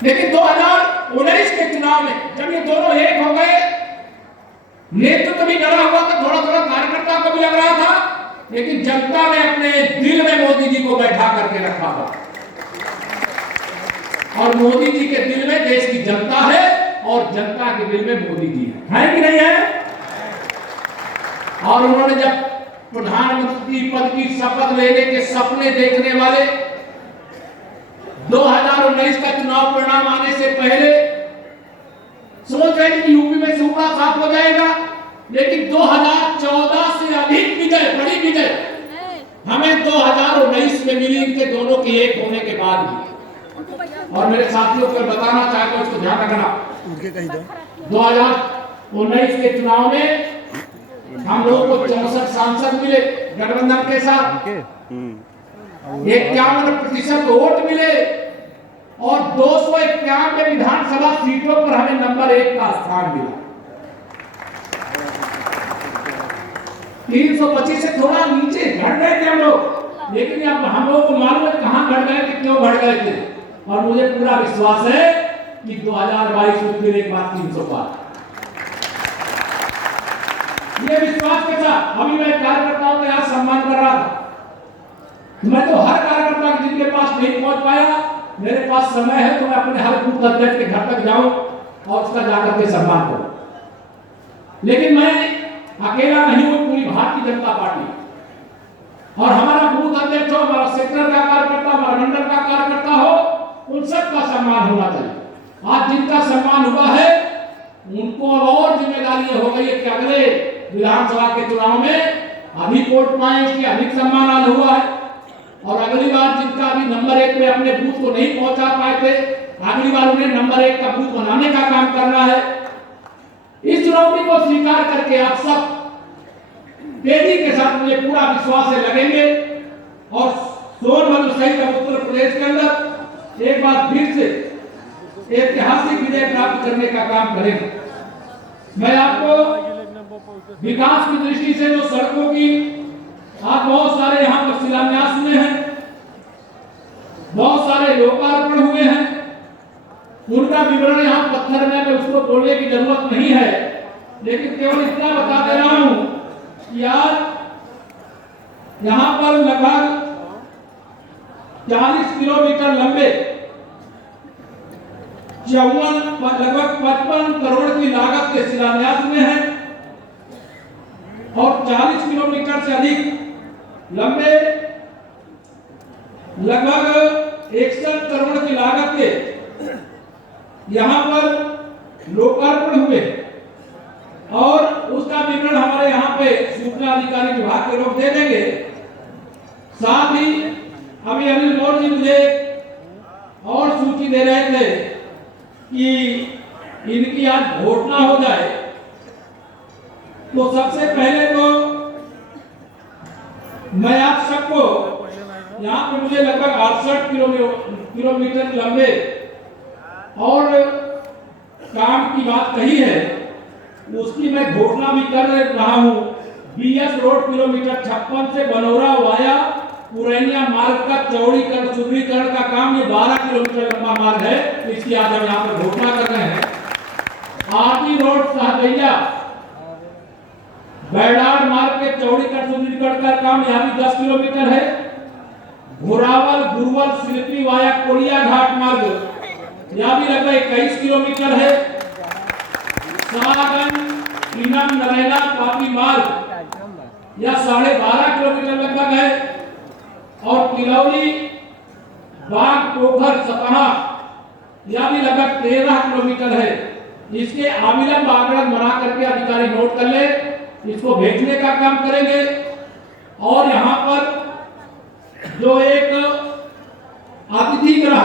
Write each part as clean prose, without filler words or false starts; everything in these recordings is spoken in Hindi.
लेकिन 2019 के चुनाव में जब ये दोनों एक हो गए, नेतृत्व भी डरा हुआ था, थोड़ा थोड़ा कार्यकर्ता को भी लग रहा था, लेकिन जनता ने अपने दिल में मोदी जी को बैठा करके रखा था। और मोदी जी के दिल में देश की जनता है और जनता के दिल में मोदी जी है कि नहीं है? और उन्होंने जब प्रधानमंत्री पद की शपथ लेने के सपने देखने वाले 2019 का चुनाव परिणाम आने से पहले सोच रहे थे कि यूपी में सूखा साफ हो जाएगा, लेकिन 2014 से अधिक विजय, बड़ी विजय हमें 2019 में मिली, इनके दोनों के एक होने के बाद भी। और मेरे साथियों को बताना चाहता हूं, इसको ध्यान रखना, 2019 के चुनाव में हम लोगों को 64 सांसद मिले गठबंधन के साथ, 51% वोट मिले और 291 विधानसभा सीटों पर हमें नंबर 1 का स्थान मिला। 325 से थोड़ा नीचे घट गए थे हम लोग, लेकिन अब हम लोगों को मालूम है कहां घट गए थे, क्यों घट गए थे। और मुझे पूरा विश्वास है कि 2022 में फिर एक बार 300 पार। ये विश्वास के साथ अभी मैं कार्यकर्ताओं का यहाँ सम्मान कर रहा था। मैं तो हर कार्यकर्ता जिनके पास नहीं पहुंच पाया, मेरे पास समय है तो मैं अपने हर बूथ अध्यक्ष के घर तक जाऊं और उसका जाकर के सम्मान करूं। लेकिन मैं अकेला नहीं हूं, पूरी भारतीय जनता पार्टी और हमारा बूथ अध्यक्ष हो, हमारा सेक्टर का कार्यकर्ता, हमारा मंडल का कार्यकर्ता हो, उन सबका सम्मान होना चाहिए। आज जिनका सम्मान हुआ है उनको और जिम्मेदारी हो गई है कि अगले विधानसभा के चुनाव में अधिक वोट पाए, इसलिए अधिक सम्मान आज हुआ है। और अगली बार जिनका अभी नंबर 1 में अपने बूथ को नहीं पहुंचा पाए थे, अगली बार उन्हें नंबर 1 का बूथ बनाने का काम करना है। इस चुनौती को स्वीकार करके आप सब तेजी के साथ, मुझे पूरा विश्वास है, लगेंगे और सोनभद्र सहित उत्तर प्रदेश के अंदर एक बार फिर से ऐतिहासिक विजय प्राप्त करने का काम करेंगे। मैं आपको विकास की दृष्टि से जो सड़कों की आप बहुत सारे यहाँ पर शिलान्यास हुए हैं, बहुत सारे लोकार्पण हुए हैं, उनका विवरण यहाँ पत्थर में उसको बोलने की जरूरत नहीं है, लेकिन केवल इतना बता दे रहा हूं कि आज यहाँ पर लगभग 40 किलोमीटर लंबे 55 करोड़ की लागत के शिलान्यास हुए हैं और 40 किलोमीटर से अधिक लंबे लगभग 61 करोड़ की लागत के यहाँ पर लोकार्पण हुए और उसका विवरण हमारे यहाँ पे सूचना अधिकारी विभाग के लोग दे देंगे। साथ ही अभी अनिल मौर्य जी मुझे और सूची दे रहे थे कि इनकी आज घोषणा हो जाए, तो सबसे पहले तो मैं आप सबको यहाँ पे मुझे लगभग 68 किलोमीटर लंबे और काम की बात कही है, उसकी मैं घोषणा भी कर रहा हूँ। बीएस रोड किलोमीटर 56 से बनौरा वाया पुरैनिया मार्ग का चौड़ीकरण सुदृढ़ीकरण का काम, ये 12 किलोमीटर लंबा मार्ग है, इसकी आज हम यहाँ पर घोषणा कर रहे हैं। आरटी रोड सहदैया बैडार मार्ग के चौड़ीकरण सुदृढ़ीकरण का काम यहाँ भी 10 किलोमीटर है। घोरावल गुरुवल शिल्पी वाया कोरिया घाट मार्ग यहाँ भी लगभग 21 किलोमीटर है। सागन इनम नरैना पापी मार्ग यह 12.5 किलोमीटर लगभग है और किलौली बाग पोखर सतहा यह भी लगभग 13 किलोमीटर है। इसके अविलंब आंकड़न बना करके अधिकारी नोट कर ले, इसको भेजने का काम करेंगे। और यहाँ पर जो एक अतिथि गृह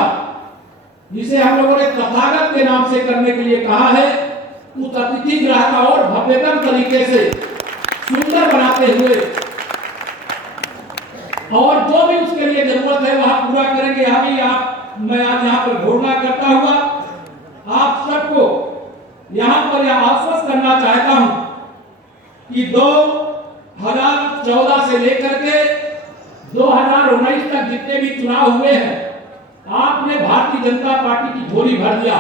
जिसे हम लोगों ने तथागत के नाम से करने के लिए कहा है, उस अतिथि गृह का और भव्यतम तरीके से सुंदर बनाते हुए और जो भी उसके लिए जरूरत है वहां पूरा करेंगे। मैं आज यहाँ पर घोषणा करता हुआ आप सबको यहाँ पर यह आश्वस्त करना चाहता हूं कि 2014 से लेकर के 2019 तक जितने भी चुनाव हुए हैं आपने भारतीय जनता पार्टी की झोली भर दिया,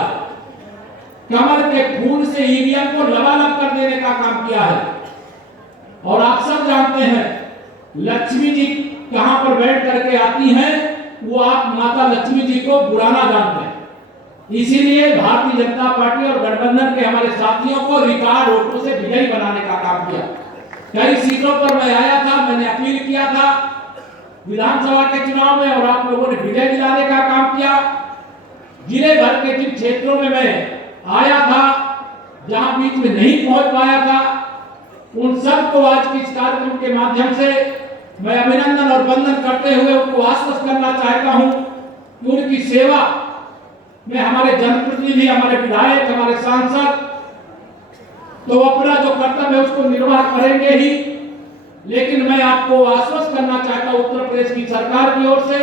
कमल के फूल से ईवीएम को लबालब कर देने का काम किया है। और आप सब जानते हैं लक्ष्मी जी कहां पर बैठ करके आती हैं, वो आप माता लक्ष्मी जी को बुलाना जानते हैं। इसीलिए भारतीय जनता पार्टी और गठबंधन के हमारे साथियों को रिकॉर्ड वोटों से विजयी बनाने का काम किया। कई सीटों पर मैं आया था, मैंने अपील किया था विधानसभा के चुनाव में, और आप लोगों ने विजय दिलाने का काम किया। जिले भर के जिन क्षेत्रों में मैं आया था, जहां बीच में नहीं पहुंच पाया था, उन सबको आज के इस कार्यक्रम के माध्यम से मैं अभिनंदन और वंदन करते हुए उनको आश्वस्त करना चाहता हूं कि उनकी सेवा में हमारे जनप्रतिनिधि, हमारे विधायक, हमारे सांसद तो अपना जो कर्तव्य है उसको निर्वाह करेंगे ही, लेकिन मैं आपको आश्वस्त करना चाहता हूं उत्तर प्रदेश की सरकार की ओर से,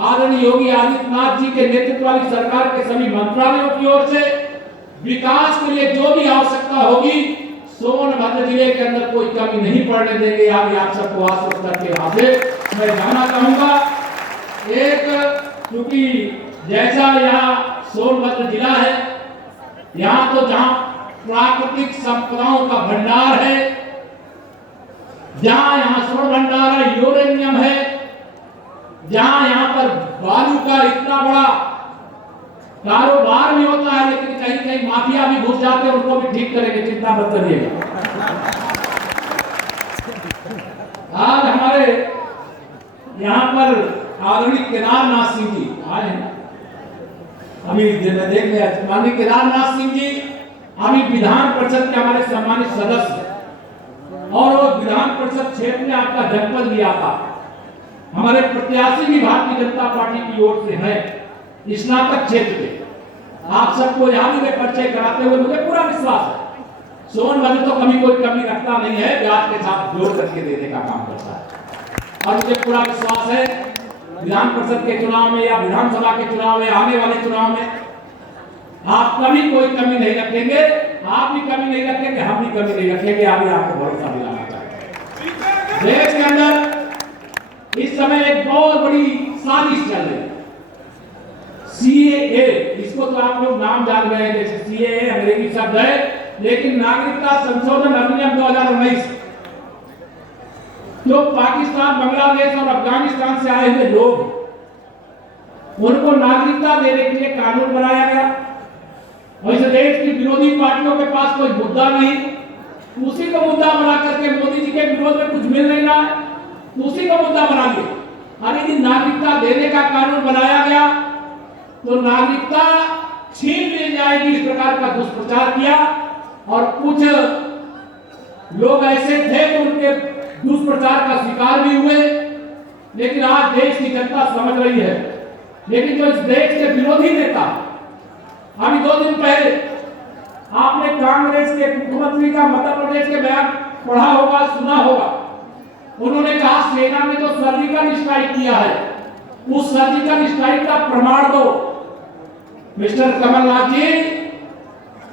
आदरणीय योगी आदित्यनाथ जी के नेतृत्व वाली सरकार के सभी मंत्रालयों की ओर से विकास के लिए जो भी आवश्यकता होगी, सोनभद्र जिले के अंदर कोई कमी नहीं पड़ने देंगे। आप सबको आश्वस्त करके यहाँ से मैं जाना चाहूंगा। एक क्योंकि जैसा यहाँ सोनभद्र जिला है, यहाँ तो जहाँ प्राकृतिक संपदाओं का भंडार है, जहाँ यहाँ स्वर्ण भंडार है, यूरेनियम है, जहाँ यहाँ पर बालू का इतना बड़ा कारोबार भी होता है, लेकिन कहीं कहीं माफिया भी घुस जाते हैं, उनको भी ठीक करेंगे, चिंता मत करिएगा। आज हमारे यहाँ पर आदरणीय केदारनाथ सिंह जी आए हैं, अभी मैं देख लिया, माननीय केदारनाथ सिंह जी अभी विधान परिषद के हमारे सम्मानित सदस्य, और वो विधान परिषद क्षेत्र में आपका जनपद लिया था। हमारे प्रत्याशी भी भारतीय जनता पार्टी की ओर से है स्नातक क्षेत्र के। आप सबको यहाँ भी मैं परिचय कराते हुए मुझे पूरा विश्वास है सोनभद्र तो कभी कोई कमी रखता नहीं है, ब्याज के साथ जोड़ करके देने का काम करता है। और मुझे पूरा विश्वास है विधान परिषद के चुनाव में या विधानसभा के चुनाव में, आने वाले चुनाव में आप कभी कोई कमी नहीं रखेंगे, आप भी कमी नहीं रखेंगे, हम भी कमी नहीं रखेंगे। अभी आपको भरोसा दिलाना चाहिए। देश के अंदर इस समय एक बहुत बड़ी साजिश चल रही है, सीएए, इसको तो आप लोग नाम जान रहे हैं, जैसे सीएए अंग्रेजी शब्द है, लेकिन नागरिकता संशोधन अधिनियम 2019 जो पाकिस्तान, बांग्लादेश और अफगानिस्तान से आए हुए लोग उनको नागरिकता देने के लिए कानून बनाया गया। वैसे देश की विरोधी पार्टियों के पास कोई मुद्दा नहीं, उसी को मुद्दा बना करके मोदी जी के विरोध में कुछ मिल नहीं रहा है, उसी को मुद्दा बना लिया। अरे यदि नागरिकता देने का कानून बनाया गया तो नागरिकता छीन ली जाएगी, इस प्रकार का दुष्प्रचार किया। और कुछ लोग ऐसे थे तो उनके दुष्प्रचार का शिकार भी हुए, लेकिन आज देश की जनता समझ रही है। लेकिन जो इस देश के विरोधी नेता, अभी 2 दिन पहले आपने कांग्रेस के मुख्यमंत्री का मध्य प्रदेश के बयान पढ़ा होगा, सुना होगा। उन्होंने कहा सेना ने जो सर्जिकल स्ट्राइक किया है, उस सर्जिकल स्ट्राइक का प्रमाण दो। मिस्टर कमलनाथ जी,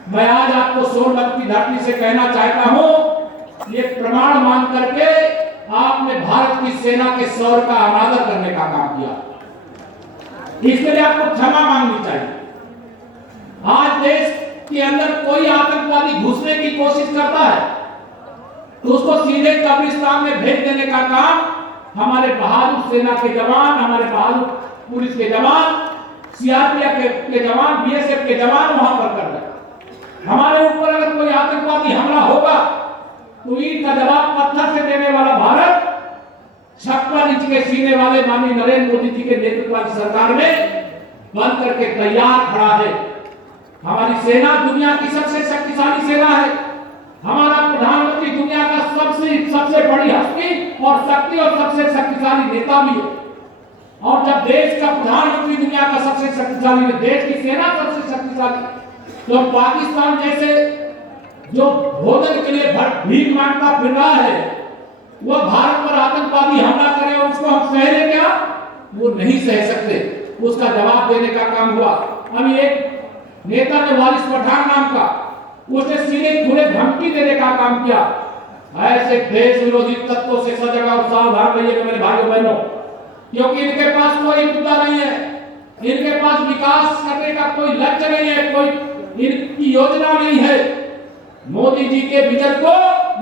मैं आज आपको सोनभद्र की धरती से कहना चाहता हूं, ये प्रमाण मान करके आपने भारत की सेना के शौर्य का अनादर करने का काम किया, इसके लिए आपको क्षमा मांगनी चाहिए। आज देश के अंदर कोई आतंकवादी घुसने की कोशिश करता है तो उसको सीधे कब्रिस्तान में भेज देने का काम हमारे बहादुर सेना के जवान, हमारे बहादुर पुलिस के जवान, सीआरपीएफ के जवान, बीएसएफ के जवान वहां पर कर रहे हैं। हमारे ऊपर अगर कोई आतंकवादी हमला होगा तो ईंट का जवाब पत्थर से देने वाला भारत 56 इंच के सीने वाले माननीय नरेंद्र मोदी जी के नेतृत्व वाली सरकार में बन करके तैयार खड़ा है। हमारी सेना दुनिया की सबसे शक्तिशाली सेना है। हमारा प्रधानमंत्री दुनिया का सबसे बड़ी हस्ती और शक्ति और सबसे शक्तिशाली नेता भी है। और जब देश का प्रधानमंत्री दुनिया का सबसे शक्तिशाली है, देश की सेना सबसे शक्तिशाली, तो पाकिस्तान जैसे जो भोजन के लिए भीख मांगता फिर रहा है, वह भारत पर आतंकवादी हमला करे और उसको हम सह लें क्या? वो नहीं सह सकते, उसका जवाब देने का काम हुआ। अभी एक नेता ने वारिस पठान नाम का, उसने सीधे खुले धमकी देने का काम किया। ऐसे देश विरोधी तत्वों से सजग और सावधान रहिएगा मेरे भाइयों बहनों, क्योंकि इनके पास कोई मुद्दा नहीं है। इनके पास विकास करने का कोई लक्ष्य नहीं है, कोई इनकी योजना नहीं है। मोदी जी के विजन को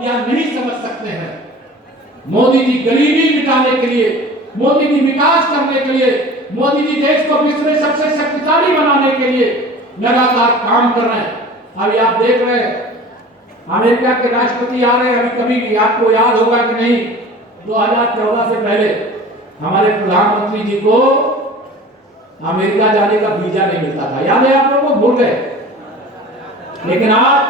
या नहीं समझ सकते हैं। मोदी जी गरीबी मिटाने के लिए, मोदी जी विकास करने के लिए, मोदी जी देश को विश्व में सबसे शक्तिशाली बनाने के लिए लगातार काम कर रहे हैं। अभी आप देख रहे हैं अमेरिका के राष्ट्रपति आ रहे हैं। अभी कभी आपको याद होगा कि नहीं, 2014 से पहले हमारे प्रधानमंत्री जी को अमेरिका जाने का वीजा नहीं मिलता था, याद है आप लोगों को? भूल गए। लेकिन आज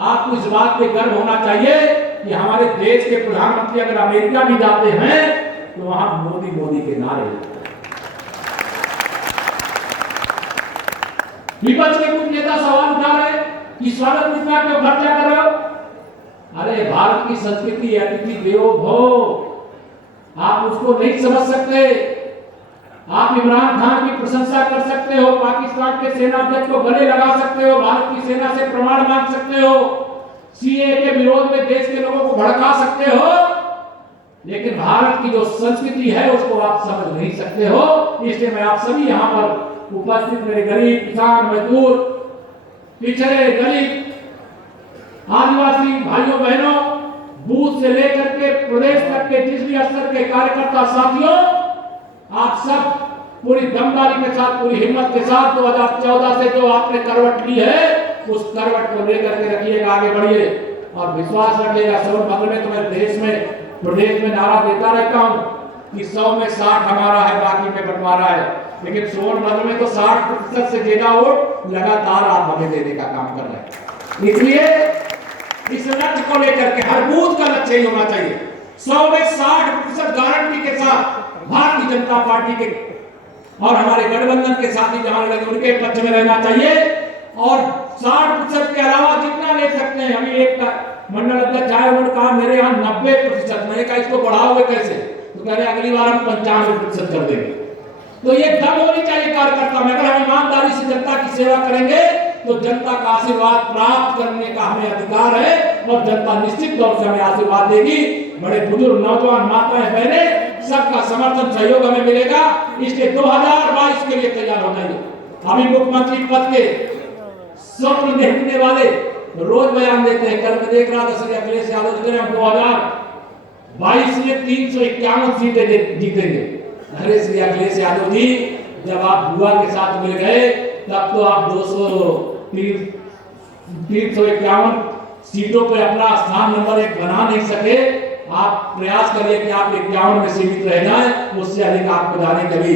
आपको इस बात पे गर्व होना चाहिए कि हमारे देश के प्रधानमंत्री अगर अमेरिका भी जाते हैं तो वहां मोदी मोदी के नारे। विपक्ष के कुछ नेता सवाल उठा रहे कि स्वागत कितना क्यों खर्चा कर रहे हो? अरे भारत की संस्कृति अतिथि देवो भव, आप उसको नहीं समझ सकते। आप इमरान खान की प्रशंसा कर सकते हो, पाकिस्तान के सेनाध्यक्ष को गले लगा सकते हो, भारत की सेना से प्रमाण मांग सकते हो, सीए के विरोध में देश के लोगों को भड़का सकते हो, लेकिन भारत की जो संस्कृति है उसको आप समझ नहीं सकते हो। इसलिए मैं आप सभी यहाँ पर उपस्थित मेरे गरीब, किसान, मजदूर, पिछड़े, दलित, आदिवासी भाइयों बहनों, बूथ से लेकर के प्रदेश तक के जिस स्तर के कार्यकर्ता साथियों, आप सब पूरी दमदारी के साथ, पूरी हिम्मत के साथ 2014 से जो आपने करवट ली है उस करवट को लेकर के रखिएगा, आगे बढ़िए और विश्वास रखिएगा। सोनभद्र में तो मैं देश में, प्रदेश में नारा देता रहता हूं कि 100 में 60 हमारा है, बाकी में बंटवारा है। लेकिन सोनभद्र में तो 60% से ज्यादा वोट लगातार आप हमें देने का काम कर रहे हैं। इसलिए इस लक्ष्य को लेकर के हर बूथ का लक्ष्य ही होना चाहिए। 100 में 60% गारंटी के साथ भारतीय जनता पार्टी के और हमारे गठबंधन के साथी जहां लगे उनके पक्ष में रहना चाहिए और 60% के अलावा जितना ले सकते हैं। अभी एक मंडल अध्यक्ष आए, उन्होंने कहा मेरे यहाँ 90%। मैंने कहा इसको बढ़ाओगे कैसे? तो कह रहे अगली बार हम 95% कर देंगे। तो ये दम होनी चाहिए कार्यकर्ता में। अगर हम ईमानदारी से जनता की सेवा करेंगे तो जनता का आशीर्वाद प्राप्त करने का हमें अधिकार है और जनता निश्चित तौर से हमें आशीर्वाद देगी। बड़े बुजुर्ग, नौजवान, माताएं, बहनें, सबका समर्थन सहयोग हमें मिलेगा। इसलिए 2022 के लिए तैयार हो जाइए। अभी मुख्यमंत्री पद के स्वप्न देखने वाले रोज बयान देते हैं। कल मैं देख रहा था श्री अखिलेश यादव जी ने 2022 में 351 सीटें जीतेंगे। अरे श्री अखिलेश यादव जी, जब आप बुआ के साथ मिल गए तब तो आप 351 सीटों पर अपना स्थान नंबर 1 बना नहीं सके। आप प्रयास करिए कि आप 51 में सीमित रह जाएं, उससे अधिक आपको जाने की भी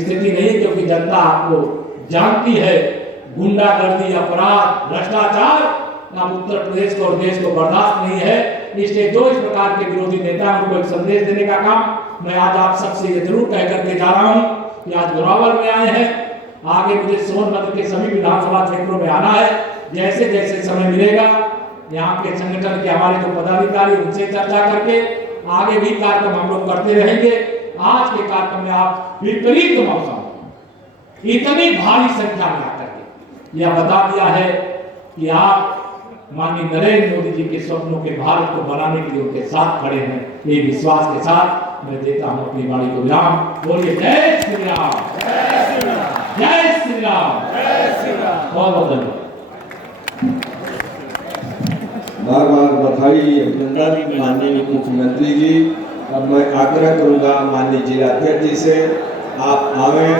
स्थिति नहीं, क्योंकि जनता आपको जानती है। गुंडागर्दी, अपराध, भ्रष्टाचार आप उत्तर प्रदेश को और देश को बर्दाश्त नहीं है। इसलिए जो इस प्रकार के विरोधी नेता हैं उनको एक संदेश देने का काम मैं आज आप सबसे ये जरूर कह करके जा रहा हूं कि आज गोरावल में आए हैं, आगे मुझे सोनभद्र के सभी विधानसभा क्षेत्रों में आना है। जैसे जैसे समय मिलेगा यहाँ के संगठन के हमारे जो पदाधिकारी उनसे चर्चा करके आगे भी कार्यक्रम हम लोग करते रहेंगे। आज के कार्यक्रम में आप विपरीत मौसम इतनी भारी संख्या में आकर के यह बता दिया है कि आप माननीय नरेंद्र मोदी जी के स्वप्नों के भारत को बनाने के लिए उनके साथ खड़े हैं। ये विश्वास के साथ मैं देता हूं अपनी वाणी को विराम। बोलिए जय श्री राम, जय श्री राम, जय श्री राम, जय श्री राम। बहुत बहुत धन्यवाद। बार बार बधाई, अभिनंदन माननीय मुख्यमंत्री जी। अब मैं आग्रह करूंगा माननीय जिलाध्यक्ष जी से आप आवें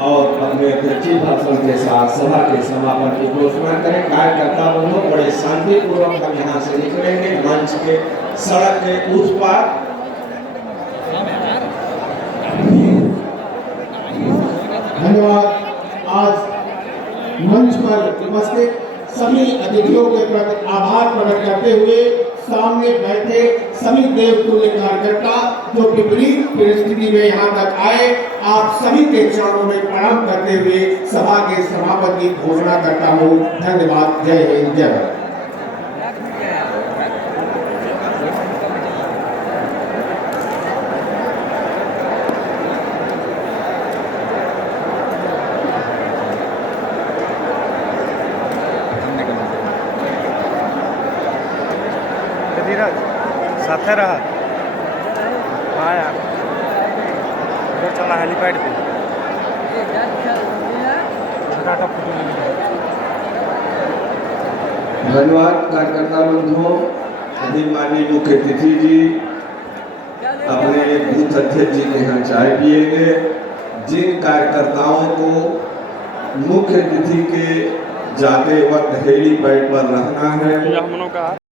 और अपने अध्यक्षीय भाषण के साथ सभा के समापन की घोषणा करें। कार्यकर्ता दोनों बड़े शांतिपूर्वक हम यहाँ से निकलेंगे मंच के सड़क के उस पार। धन्यवाद। आज मंच पर उपस्थित सभी अतिथियों के प्रति आभार प्रकट करते हुए सामने बैठे सभी देवतुल्य कार्यकर्ता जो विपरीत परिस्थिति में यहाँ तक आए, आप सभी के चरणों में प्रणाम करते हुए सभा के समापन की घोषणा करता हूँ। धन्यवाद। जय हिंद, जय भारत। साथे रहा हाँ यार उधर चला हेलीपैड पे। धन्यवाद कार्यकर्ता बंधुओं। अभी माननीय मुख्य अतिथि जी अपने बूथ अध्यक्ष जी के यहाँ चाय पिएंगे। जिन कार्यकर्ताओं को मुख्य अतिथि के जाते वक्त हेलीपैड पर रहना है